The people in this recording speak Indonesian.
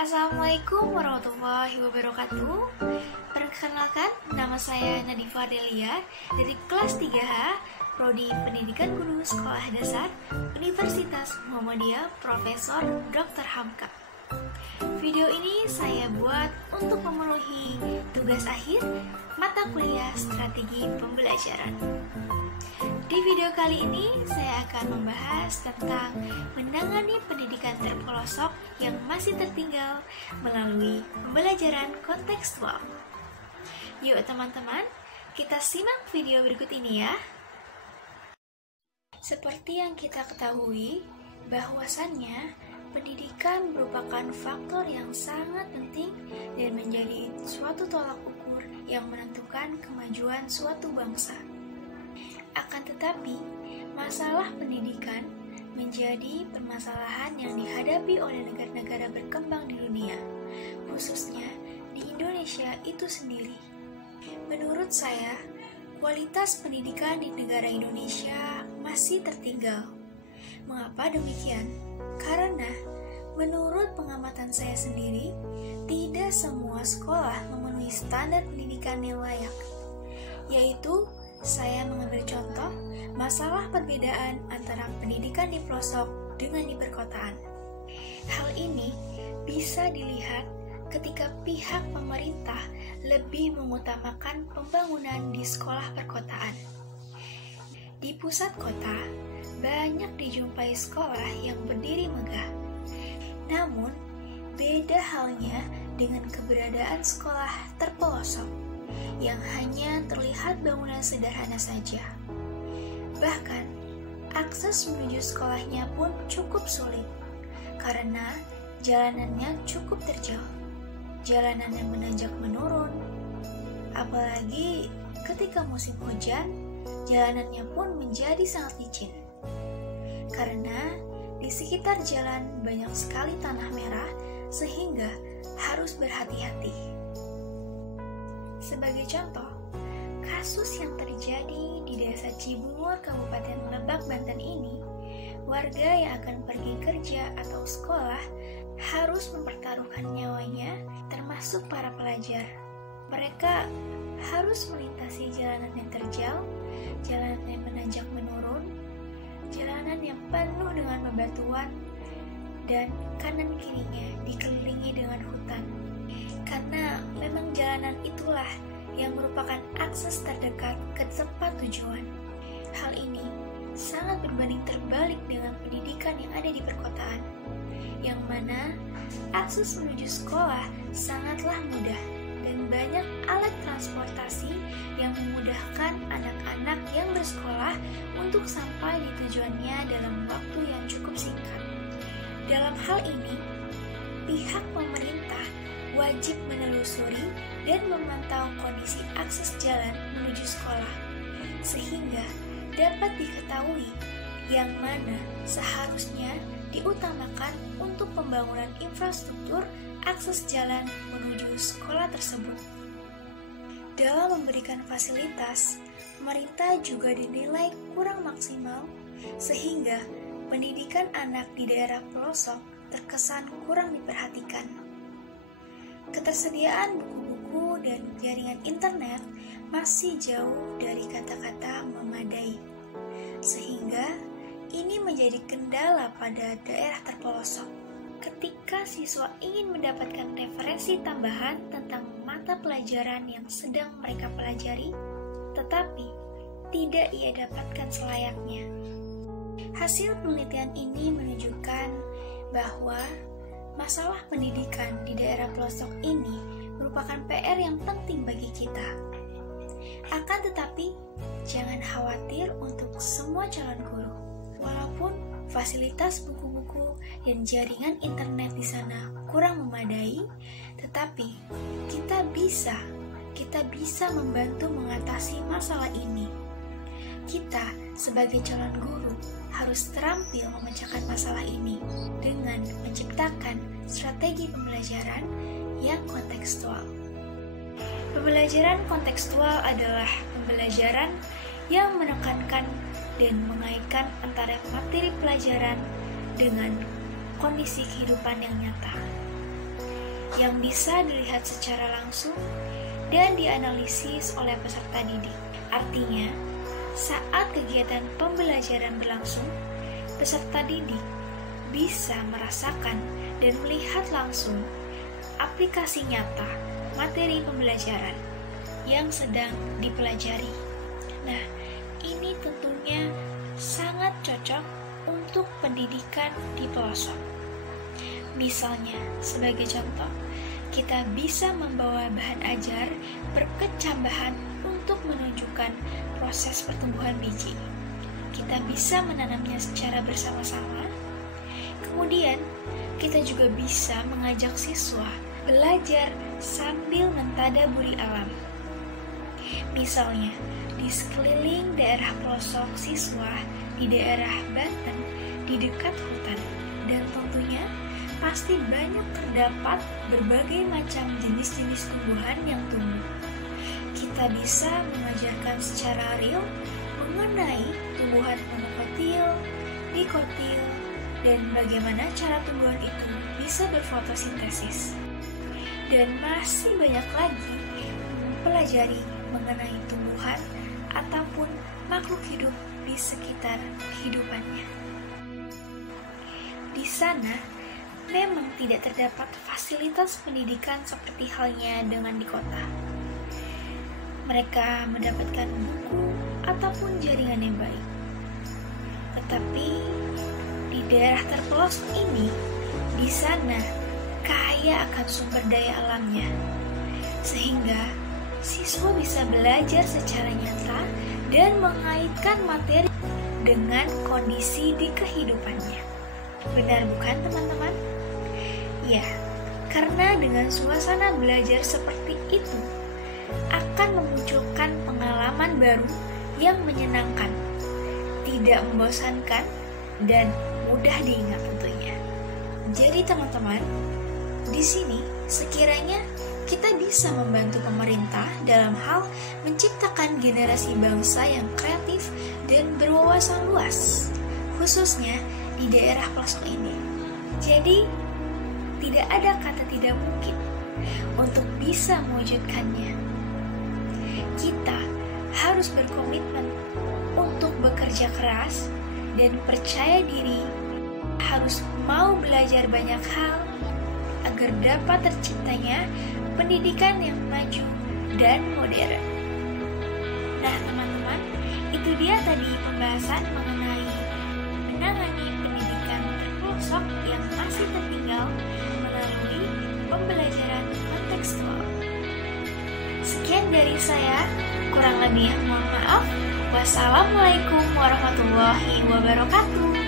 Assalamualaikum warahmatullahi wabarakatuh. Perkenalkan, nama saya Nadifa Delia dari kelas 3H Prodi Pendidikan Guru Sekolah Dasar Universitas Muhammadiyah Profesor Dr. Hamka. Video ini saya buat untuk memenuhi tugas akhir mata kuliah strategi pembelajaran. Di video kali ini saya akan membahas tentang menangani pendidikan terpelosok yang masih tertinggal melalui pembelajaran kontekstual. Yuk teman-teman, kita simak video berikut ini ya. Seperti yang kita ketahui, bahwasannya pendidikan merupakan faktor yang sangat penting dan menjadi suatu tolak ukur yang menentukan kemajuan suatu bangsa. Akan tetapi, masalah pendidikan menjadi permasalahan yang dihadapi oleh negara-negara berkembang di dunia, khususnya di Indonesia itu sendiri. Menurut saya, kualitas pendidikan di negara Indonesia masih tertinggal. Mengapa demikian? Karena menurut pengamatan saya sendiri, tidak semua sekolah memenuhi standar pendidikan yang layak, yaitu saya mengambil contoh masalah perbedaan antara pendidikan di pelosok dengan di perkotaan. Hal ini bisa dilihat ketika pihak pemerintah lebih mengutamakan pembangunan di sekolah perkotaan. Di pusat kota, banyak dijumpai sekolah yang berdiri megah. Namun, beda halnya dengan keberadaan sekolah terpelosok yang hanya terlihat bangunan sederhana saja. Bahkan, akses menuju sekolahnya pun cukup sulit, karena jalanannya cukup terjal. Jalanan yang menanjak menurun, apalagi ketika musim hujan, jalanannya pun menjadi sangat licin. Karena di sekitar jalan banyak sekali tanah merah, sehingga harus berhati-hati. Sebagai contoh, kasus yang terjadi di Desa Cibungur, Kabupaten Lebak, Banten ini, warga yang akan pergi kerja atau sekolah harus mempertaruhkan nyawanya, termasuk para pelajar. Mereka harus melintasi jalanan yang terjal, jalanan yang menanjak menurun, jalanan yang penuh dengan bebatuan, dan kanan kirinya dikelilingi dengan hutan. Karena memang jalanan itulah yang merupakan akses terdekat ke tempat tujuan. Hal ini sangat berbanding terbalik dengan pendidikan yang ada di perkotaan, yang mana akses menuju sekolah sangatlah mudah dan banyak alat transportasi yang memudahkan anak-anak yang bersekolah untuk sampai di tujuannya dalam waktu yang cukup singkat. Dalam hal ini, pihak pemerintah wajib menelusuri dan memantau kondisi akses jalan menuju sekolah, sehingga dapat diketahui yang mana seharusnya diutamakan untuk pembangunan infrastruktur akses jalan menuju sekolah tersebut. Dalam memberikan fasilitas, pemerintah juga dinilai kurang maksimal, sehingga pendidikan anak di daerah pelosok terkesan kurang diperhatikan. Ketersediaan buku-buku dan jaringan internet masih jauh dari kata-kata memadai, sehingga ini menjadi kendala pada daerah terpelosok. Ketika siswa ingin mendapatkan referensi tambahan tentang mata pelajaran yang sedang mereka pelajari, tetapi tidak ia dapatkan selayaknya. Hasil penelitian ini menunjukkan bahwa masalah pendidikan di daerah pelosok ini merupakan PR yang penting bagi kita. Akan tetapi, jangan khawatir untuk semua calon guru. Walaupun fasilitas buku-buku dan jaringan internet di sana kurang memadai, tetapi kita bisa membantu mengatasi masalah ini. Kita sebagai calon guru harus terampil memecahkan masalah ini dengan menciptakan strategi pembelajaran yang kontekstual. Pembelajaran kontekstual adalah pembelajaran yang menekankan dan mengaitkan antara materi pelajaran dengan kondisi kehidupan yang nyata. yang bisa dilihat secara langsung dan dianalisis oleh peserta didik. Artinya, saat kegiatan pembelajaran berlangsung, peserta didik bisa merasakan dan melihat langsung aplikasi nyata materi pembelajaran yang sedang dipelajari. Nah, ini tentunya sangat cocok untuk pendidikan di pelosok. Misalnya, sebagai contoh, kita bisa membawa bahan ajar berkecambahan untuk menunjukkan proses pertumbuhan biji. Kita bisa menanamnya secara bersama-sama. Kemudian, kita juga bisa mengajak siswa belajar sambil mentadaburi alam. Misalnya, di sekeliling daerah pelosok siswa di daerah Banten di dekat hutan, dan tentunya pasti banyak terdapat berbagai macam jenis-jenis tumbuhan yang tumbuh. Kita bisa mengajarkan secara real mengenai tumbuhan monokotil, dikotil, dan bagaimana cara tumbuhan itu bisa berfotosintesis. Dan masih banyak lagi mempelajari mengenai tumbuhan ataupun makhluk hidup di sekitar kehidupannya. Di sana memang tidak terdapat fasilitas pendidikan seperti halnya dengan di kota. Mereka mendapatkan buku ataupun jaringan yang baik. Tetapi di daerah terpelosok ini, di sana kaya akan sumber daya alamnya, sehingga siswa bisa belajar secara nyata dan mengaitkan materi dengan kondisi di kehidupannya. Benar bukan teman-teman? Ya, karena dengan suasana belajar seperti itu akan memunculkan pengalaman baru yang menyenangkan, tidak membosankan, dan mudah diingat tentunya. Jadi teman-teman, di sini sekiranya kita bisa membantu pemerintah dalam hal menciptakan generasi bangsa yang kreatif dan berwawasan luas, khususnya di daerah pelosok ini. Jadi, tidak ada kata tidak mungkin untuk bisa mewujudkannya. Kita harus berkomitmen untuk bekerja keras dan percaya diri, harus mau belajar banyak hal agar dapat terciptanya pendidikan yang maju dan modern. Nah teman-teman, itu dia tadi pembahasan mengenai menangani pendidikan terpelosok yang masih tertinggal melalui pembelajaran kontekstual. Sekian dari saya, kurang lebih mohon maaf. Wassalamualaikum warahmatullahi wabarakatuh.